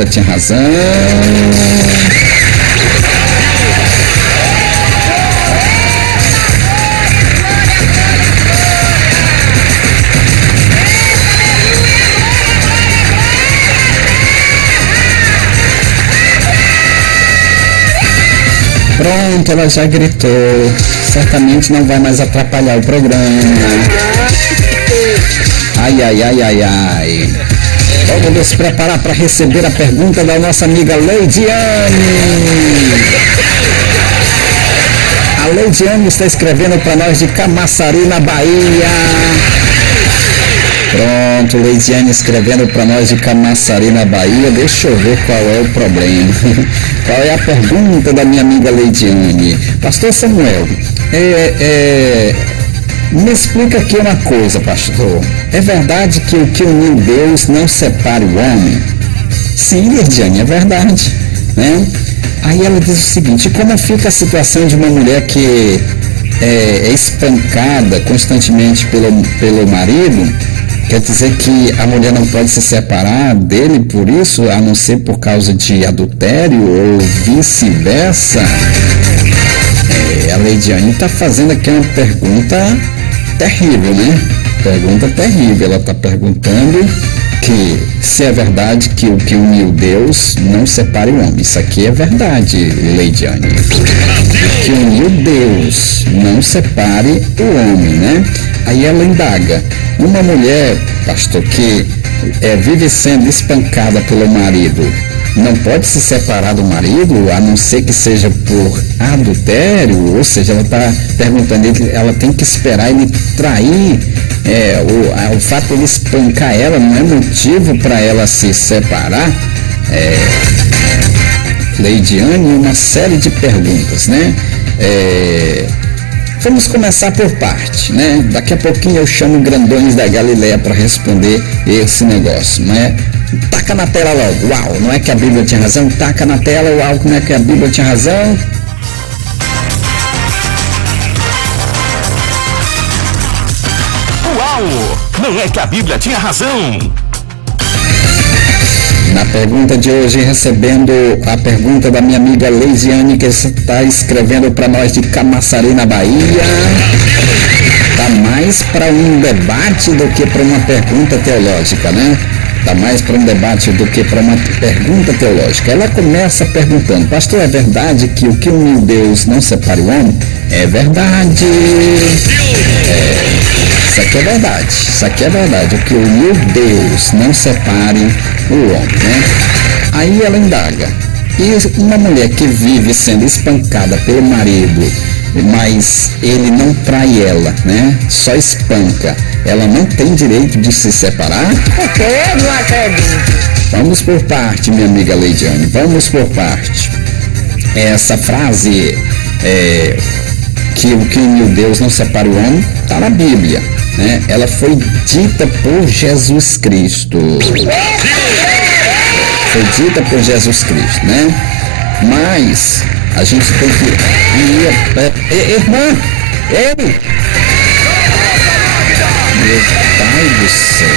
Bíblia tinha razão. Pronto, ela já gritou. Certamente não vai mais atrapalhar o programa. Ai, ai, ai, ai, ai. Vamos nos preparar para receber a pergunta da nossa amiga Leidiane. A Leidiane está escrevendo para nós de Camaçari, na Bahia. Pronto, Leidiane escrevendo para nós de Camaçari, na Bahia. Deixa eu ver qual é o problema. Qual é a pergunta da minha amiga Leidiane? Pastor Samuel, me explica aqui uma coisa, pastor. É verdade que o que uniu Deus não separe o homem? Sim, Leidiane, é verdade, né? Aí ela diz o seguinte: como fica a situação de uma mulher que é espancada constantemente pelo marido? Quer dizer que a mulher não pode se separar dele por isso, a não ser por causa de adultério ou vice-versa? A Leidiane está fazendo aqui uma pergunta terrível, né? Pergunta terrível. Ela está perguntando que se é verdade que o que uniu Deus não separe o homem. Isso aqui é verdade, Leidiane. O que uniu Deus não separe o homem, né? Aí ela indaga: uma mulher, pastor, que vive sendo espancada pelo marido, não pode se separar do marido, a não ser que seja por adultério? Ou seja, ela está perguntando que ela tem que esperar ele trair. O fato de ele espancar ela não é motivo para ela se separar? Leidiane, uma série de perguntas, né? Vamos começar por parte, né? Daqui a pouquinho eu chamo Grandões da Galileia para responder esse negócio, né? Taca na tela logo. Uau, não é que a Bíblia tinha razão? Taca na tela, uau, como é que a Bíblia tinha razão? Uau, não é que a Bíblia tinha razão? Na pergunta de hoje, recebendo a pergunta da minha amiga Leidiane, que está escrevendo para nós de Camaçari, na Bahia. Tá mais para um debate do que para uma pergunta teológica, né? Tá mais para um debate do que para uma pergunta teológica. Ela começa perguntando: pastor, é verdade que o que uniu Deus não separe o homem? É verdade. Isso aqui é verdade. Isso aqui é verdade. O que uniu Deus não separe o homem, né? Aí ela indaga: e uma mulher que vive sendo espancada pelo marido, mas ele não trai ela, né? Só espanca. Ela não tem direito de se separar? Eu não acredito. Vamos por parte, minha amiga Leidiane. Vamos por parte. Essa frase, que o que uniu Deus não separa o homem, está na Bíblia, né? Ela foi dita por Jesus Cristo. Foi dita por Jesus Cristo, né? Mas a gente tem que... irmã! Ei! Meu Pai do céu!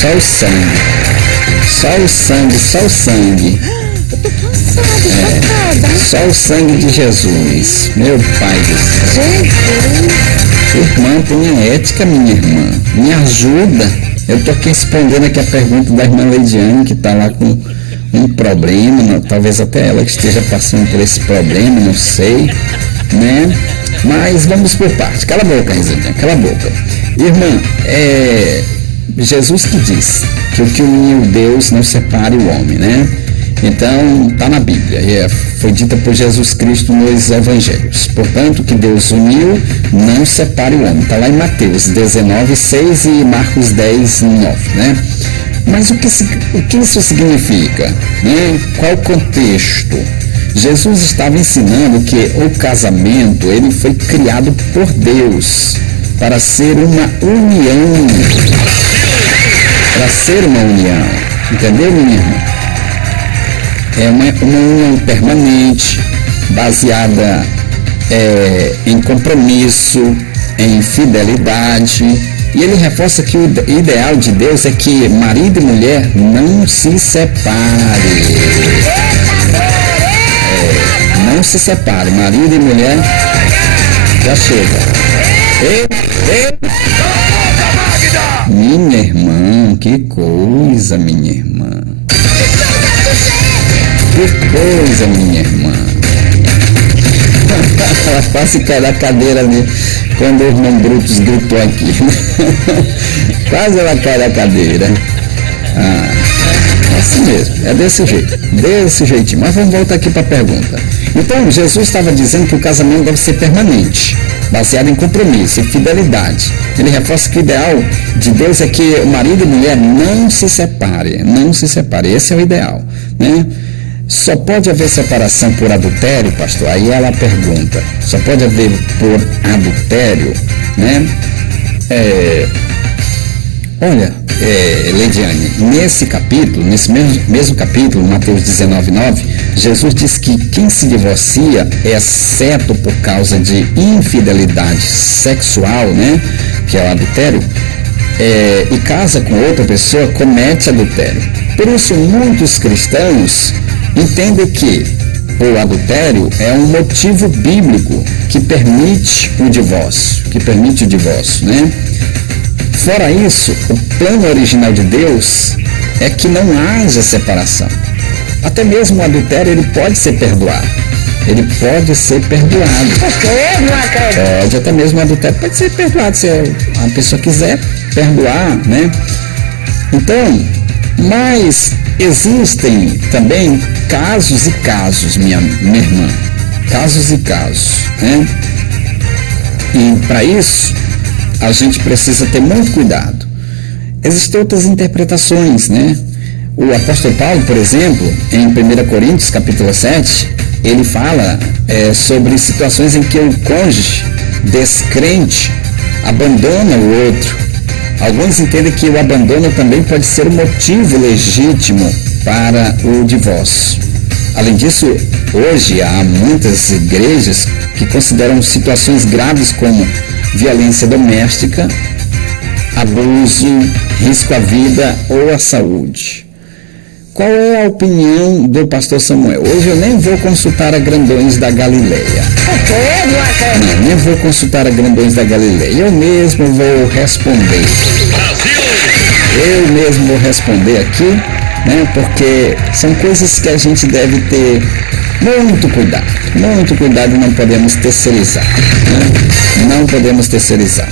Só o sangue! Só o sangue! Só o sangue! Só o sangue de Jesus! Meu Pai do céu! Irmã, tenha ética, minha irmã! Me ajuda! Eu estou aqui respondendo aqui a pergunta da irmã Leidiane, que está lá com um problema, talvez até ela que esteja passando por esse problema, não sei, né? Mas vamos por parte. Cala a boca, Risadinha, cala a boca. Irmã, Jesus que diz que o que uniu Deus não separe o homem, né? Então, está na Bíblia, foi dita por Jesus Cristo nos Evangelhos. Portanto, que Deus uniu, não separe o homem. Está lá em Mateus 19:6 e Marcos 10:9, né? Mas o que isso significa, né? Qual o contexto? Jesus estava ensinando que o casamento, ele foi criado por Deus para ser uma união. Para ser uma união. Entendeu, minha irmã? É uma união permanente, baseada em compromisso, em fidelidade, E ele reforça que o ideal de Deus é que marido e mulher não se separem. Não se separem, marido e mulher já chega. Minha irmã, que coisa, minha irmã. Que coisa, minha irmã. Ela quase caiu da cadeira ali quando o irmão Brutus gritou aqui. Quase ela cai da cadeira. Assim mesmo, é desse jeitinho. Mas vamos voltar aqui para a pergunta. Então, Jesus estava dizendo que o casamento deve ser permanente, baseado em compromisso e fidelidade. Ele reforça que o ideal de Deus é que o marido e mulher não se separem. Esse é o ideal, né? Só pode haver separação por adultério, pastor? Aí ela pergunta, só pode haver por adultério, né? Leidiane, nesse mesmo capítulo, Mateus 19:9, Jesus diz que quem se divorcia, exceto por causa de infidelidade sexual, né? Que é o adultério, e casa com outra pessoa, comete adultério. Por isso, muitos cristãos entendem que o adultério é um motivo bíblico que permite o divórcio, né? Fora isso, o plano original de Deus é que não haja separação. Até mesmo o adultério, ele pode ser perdoado. Pode, até mesmo o adultério pode ser perdoado, se a pessoa quiser perdoar, né? Então, mas existem também casos e casos, minha irmã. Casos e casos, né? E para isso, a gente precisa ter muito cuidado. Existem outras interpretações, né? O apóstolo Paulo, por exemplo, em 1 Coríntios, capítulo 7, ele fala sobre situações em que o cônjuge descrente abandona o outro. Alguns entendem que o abandono também pode ser um motivo legítimo para o divórcio. Além disso, hoje há muitas igrejas que consideram situações graves como violência doméstica, abuso, risco à vida ou à saúde. Qual é a opinião do pastor Samuel? Hoje eu nem vou consultar a grandões da Galileia. Não, nem vou consultar a grandões da Galileia. Eu mesmo vou responder. Aqui, né? Porque são coisas que a gente deve ter muito cuidado e não podemos terceirizar, né? Não podemos terceirizar.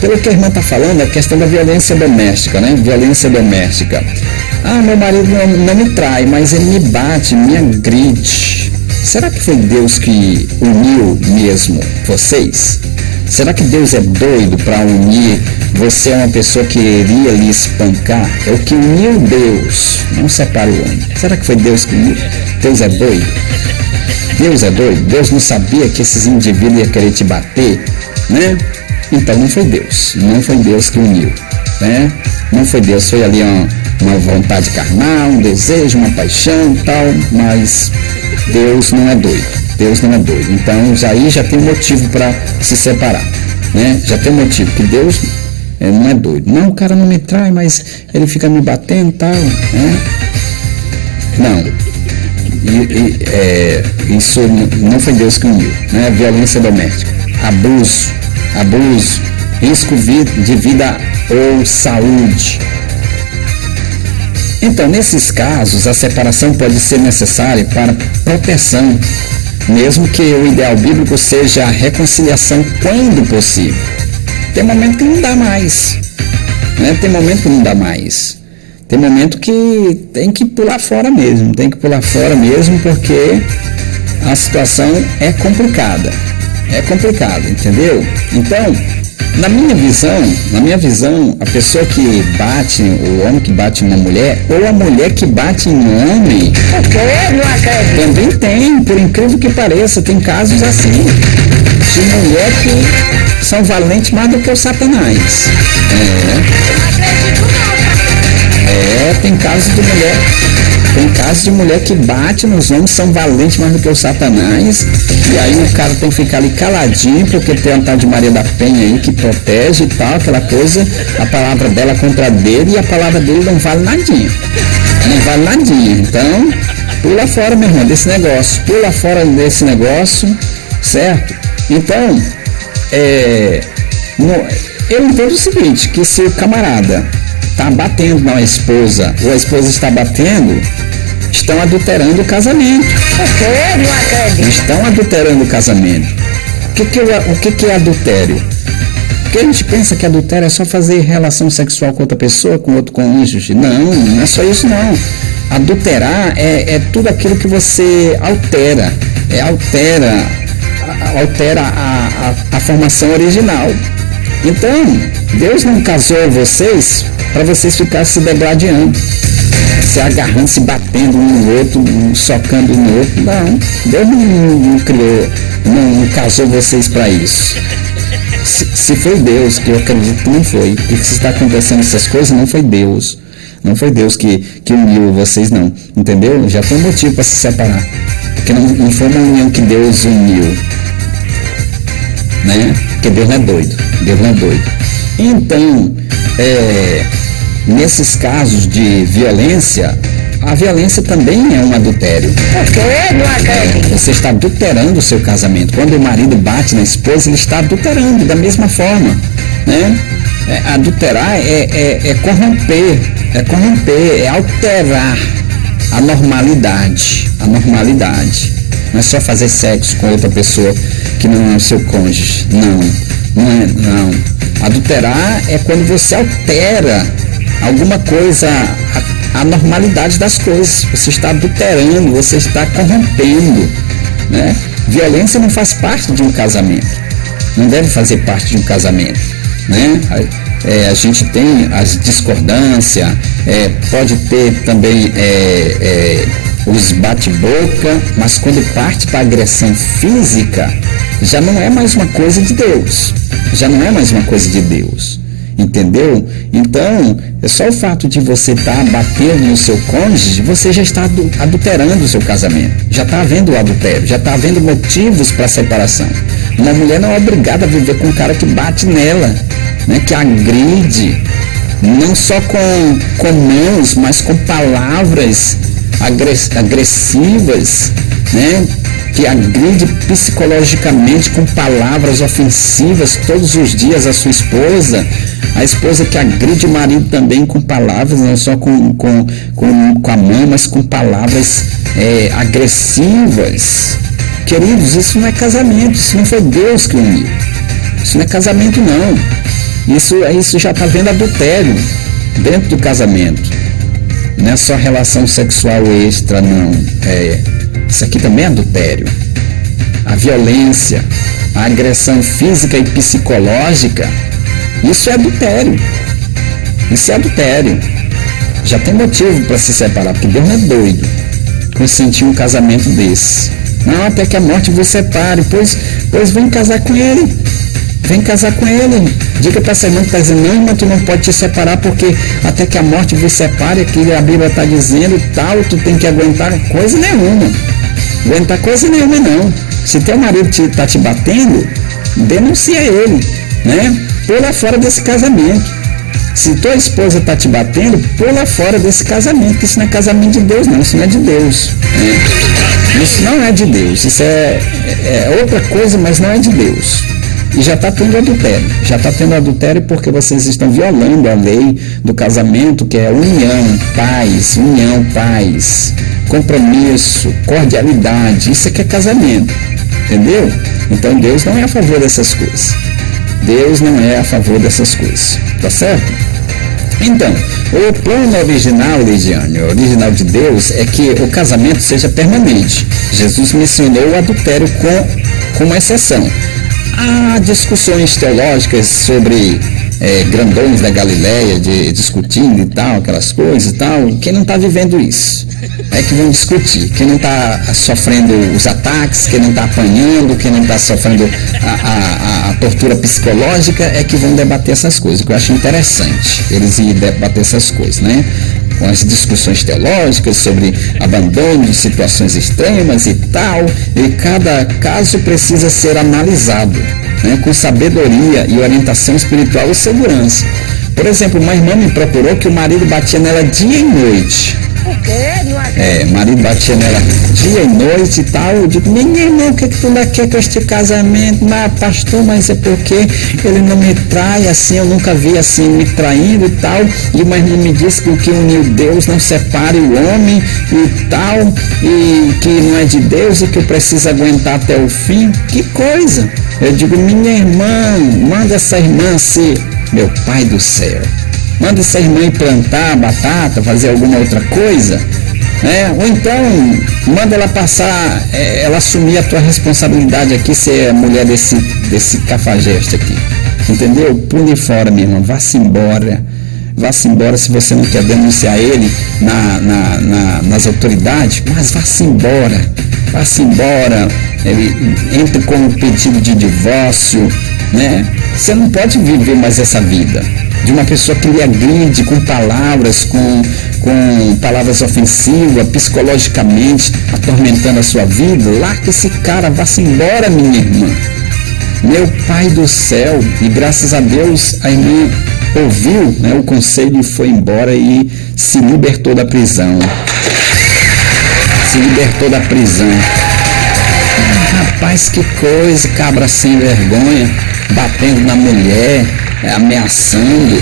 Pelo que a irmã está falando, a questão da violência doméstica, né? Violência doméstica. Meu marido não me trai, mas ele me bate, me agride. Será que foi Deus que uniu mesmo vocês? Será que Deus é doido para unir? Você é uma pessoa que iria lhe espancar? É o que uniu Deus, não separe o homem. Será que foi Deus que uniu? Deus é doido? Deus não sabia que esses indivíduos iam querer te bater, né? Então não foi Deus que uniu, né? Não foi Deus, foi ali uma vontade carnal, um desejo, uma paixão e tal, mas Deus não é doido. Então já tem motivo para se separar, né? Já tem motivo, que Deus não é doido. Não, o cara não me trai, mas ele fica me batendo e tal, né? Não. Isso não foi Deus que uniu, né? Violência doméstica, abuso, risco de vida ou saúde. Então, nesses casos, a separação pode ser necessária para proteção, mesmo que o ideal bíblico seja a reconciliação quando possível. Tem momento que não dá mais, né? Tem momento que tem que pular fora mesmo, porque a situação é complicada, entendeu? Então, na minha visão, a pessoa que bate, o homem que bate uma mulher, ou a mulher que bate em um homem, também tem, por incrível que pareça, tem casos assim, de mulher que são valentes mais do que o Satanás. Tem casos de mulher que bate nos homens, são valentes mais do que o Satanás, e aí o cara tem que ficar ali caladinho, porque tem a tal de Maria da Penha aí que protege e tal, aquela coisa, a palavra dela contra a dele, e a palavra dele não vale nadinha. Não vale nadinha. Então, pula fora, meu irmão, desse negócio. Pula fora desse negócio, certo? Então, eu entendo o seguinte, que se o camarada está batendo na esposa, ou a esposa está batendo, estão adulterando o casamento. Eu não acredito. Estão adulterando o casamento. O que é adultério? Porque a gente pensa que adultério é só fazer relação sexual com outra pessoa, com outro cônjuge. Não é só isso não. Adulterar é tudo aquilo que você altera. Altera a formação original. Então, Deus não casou vocês para vocês ficarem se degladiando, se agarrando, se batendo um no outro, socando um no outro. Não, Deus não criou, não casou vocês para isso. Se foi Deus, que eu acredito que não foi, porque se está acontecendo essas coisas, não foi Deus. Não foi Deus que uniu vocês, não. Entendeu? Já tem um motivo para se separar. Porque não foi uma união que Deus uniu. Né? Porque Deus não é doido. Deus não é doido. Então, nesses casos de violência, a violência também é um adultério. Eu não acredito. Você está adulterando o seu casamento. Quando o marido bate na esposa, ele está adulterando da mesma forma. Né? Adulterar é corromper, é alterar a normalidade. Não é só fazer sexo com outra pessoa que não é o seu cônjuge. Não. Adulterar é quando você altera alguma coisa, a normalidade das coisas. Você está adulterando, você está corrompendo, né? Violência não faz parte de um casamento. Não deve fazer parte de um casamento, né? A gente tem as discordâncias, pode ter também os bate-boca, mas quando parte para agressão física, já não é mais uma coisa de Deus. Entendeu? Então, é só o fato de você estar batendo no seu cônjuge, você já está adulterando o seu casamento. Já está havendo o adultério, já está havendo motivos para a separação. Uma mulher não é obrigada a viver com um cara que bate nela, né, que agride, não só com mãos, mas com palavras agressivas, né? Que agride psicologicamente com palavras ofensivas todos os dias a sua esposa, a esposa que agride o marido também com palavras, não só com a mão, mas com palavras agressivas. Queridos, isso não é casamento, isso não foi Deus que uniu, isso não é casamento não, isso já está vendo adultério dentro do casamento, não é só relação sexual extra não, isso aqui também é adultério. A violência, a agressão física e psicológica, isso é adultério. Já tem motivo para se separar, porque Deus não é doido consentir um casamento desse. Não, até que a morte vos separe, pois vem casar com ele. Diga para essa irmã que está dizendo, não, irmã, tu não pode te separar porque até que a morte vos separe, aqui a Bíblia está dizendo tal, tu tem que aguentar coisa nenhuma. Aguentar coisa nenhuma não. Se teu marido está te batendo, denuncia ele, né? Pula fora desse casamento. Se tua esposa está te batendo, pula fora desse casamento, que isso não é casamento de Deus, não, isso não é de Deus. Né? Isso não é de Deus, isso é outra coisa, mas não é de Deus. E já está tendo adultério porque vocês estão violando a lei do casamento, que é união, paz, compromisso, cordialidade, isso é que é casamento, entendeu? Então Deus não é a favor dessas coisas. Tá certo? Então, o plano original, Lidiane, o original de Deus é que o casamento seja permanente. Jesus mencionou o adultério como exceção. Há discussões teológicas sobre grandões da Galileia, discutindo e tal, aquelas coisas e tal. Quem não está vivendo isso é que vão discutir. Quem não está sofrendo os ataques, quem não está apanhando, quem não está sofrendo a tortura psicológica é que vão debater essas coisas, que eu acho interessante eles irem debater essas coisas, né? com as discussões teológicas sobre abandono de situações extremas e tal, e cada caso precisa ser analisado, né, com sabedoria e orientação espiritual e segurança. Por exemplo, uma irmã me procurou que o marido batia nela dia e noite. O quê? O marido batia nela dia e noite e tal. Eu digo, minha irmã, o que tu ainda quer com este casamento? Mas, pastor, mas é porque ele não me trai assim, eu nunca vi assim me traindo e tal. E uma irmã me disse que o que uniu Deus não separe o homem e tal, e que não é de Deus e que eu preciso aguentar até o fim. Que coisa! Eu digo, minha irmã, manda essa irmã ser, meu pai do céu, manda essa irmã ir plantar batata, fazer alguma outra coisa, né? Ou então manda ela passar, ela assumir a tua responsabilidade aqui, ser a mulher desse cafajeste aqui, entendeu? Pule fora, minha irmã, vá-se embora. Vá-se embora se você não quer denunciar ele nas autoridades, mas vá-se embora. Vá-se embora, entre com um pedido de divórcio, né? Você não pode viver mais essa vida de uma pessoa que lhe agride com palavras, com palavras ofensivas, psicologicamente atormentando a sua vida. Larga esse cara, vá-se embora, minha irmã. Meu pai do céu, e graças a Deus a irmã ouviu, né, o conselho e foi embora e se libertou da prisão. Se libertou da prisão. Rapaz, que coisa, cabra sem vergonha, batendo na mulher, ameaçando.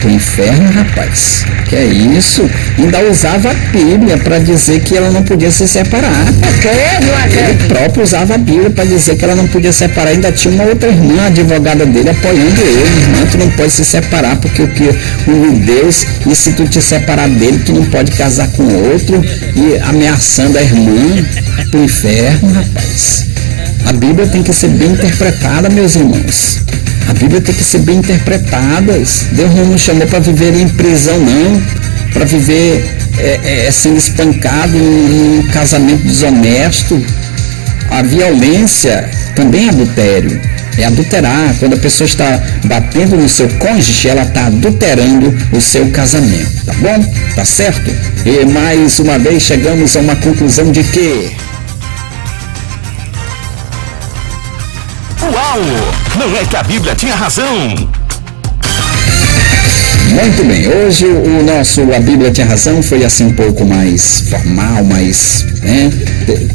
Pro inferno, rapaz. Que é isso? Ainda usava a Bíblia para dizer que ela não podia se separar. Ele próprio usava a Bíblia para dizer que ela não podia separar. Ainda tinha uma outra irmã, advogada dele, apoiando ele. Irmã, tu não pode se separar porque o que uniu Deus, e se tu te separar dele, tu não pode casar com outro, e ameaçando a irmã. Pro inferno, rapaz. A Bíblia tem que ser bem interpretada, meus irmãos. A Bíblia tem que ser bem interpretada. Deus não nos chamou para viver em prisão, não. Para viver sendo espancado em um casamento desonesto. A violência também é adultério. É adulterar. Quando a pessoa está batendo no seu cônjuge, ela está adulterando o seu casamento. Tá bom? Tá certo? E mais uma vez chegamos a uma conclusão de que... Uau! Não é que a Bíblia tinha razão? Muito bem, hoje o nosso A Bíblia Tinha Razão foi assim um pouco mais formal, mais, né?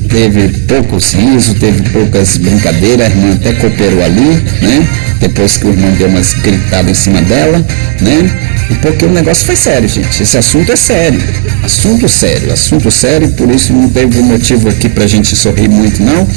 Teve poucos risos, teve poucas brincadeiras, a irmã até cooperou ali, né? Depois que o irmão deu umas gritadas em cima dela, né? Porque o negócio foi sério, gente. Esse assunto é sério. Assunto sério, por isso não teve motivo aqui pra gente sorrir muito, não.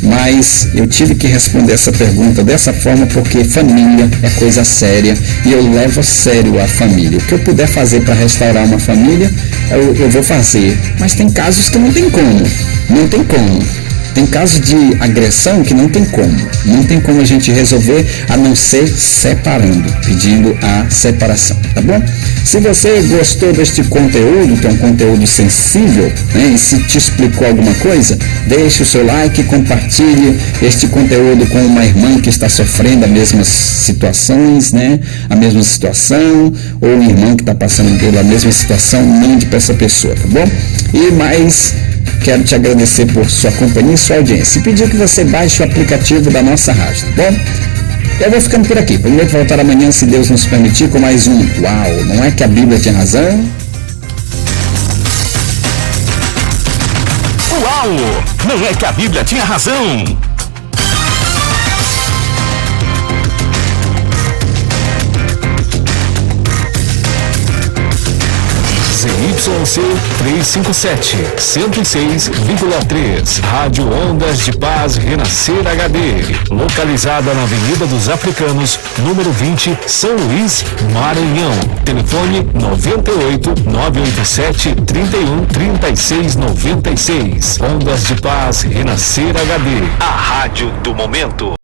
Mas eu tive que responder essa pergunta dessa forma porque família é coisa séria e eu levo a sério a família. O que eu puder fazer para restaurar uma família, eu vou fazer. Mas tem casos que não tem como. Não tem como. Tem casos de agressão que não tem como. Não tem como a gente resolver a não ser separando, pedindo a separação, tá bom? Se você gostou deste conteúdo, que é um conteúdo sensível, né, e se te explicou alguma coisa, deixe o seu like, compartilhe este conteúdo com uma irmã que está sofrendo as mesmas situações, né? A mesma situação, ou um irmão que está passando pela mesma situação, mande para essa pessoa, tá bom? E mais... Quero te agradecer por sua companhia e sua audiência e pedir que você baixe o aplicativo da nossa rádio, tá bom? Eu vou ficando por aqui. Primeiro voltar amanhã, se Deus nos permitir, com mais um Uau! Não é que a Bíblia tinha razão? Uau! Não é que a Bíblia tinha razão? ZYC 357, 106,3. Rádio Ondas de Paz Renascer HD. Localizada na Avenida dos Africanos, número 20, São Luís, Maranhão. Telefone 98 987 31 36 96. Ondas de Paz Renascer HD. A rádio do momento.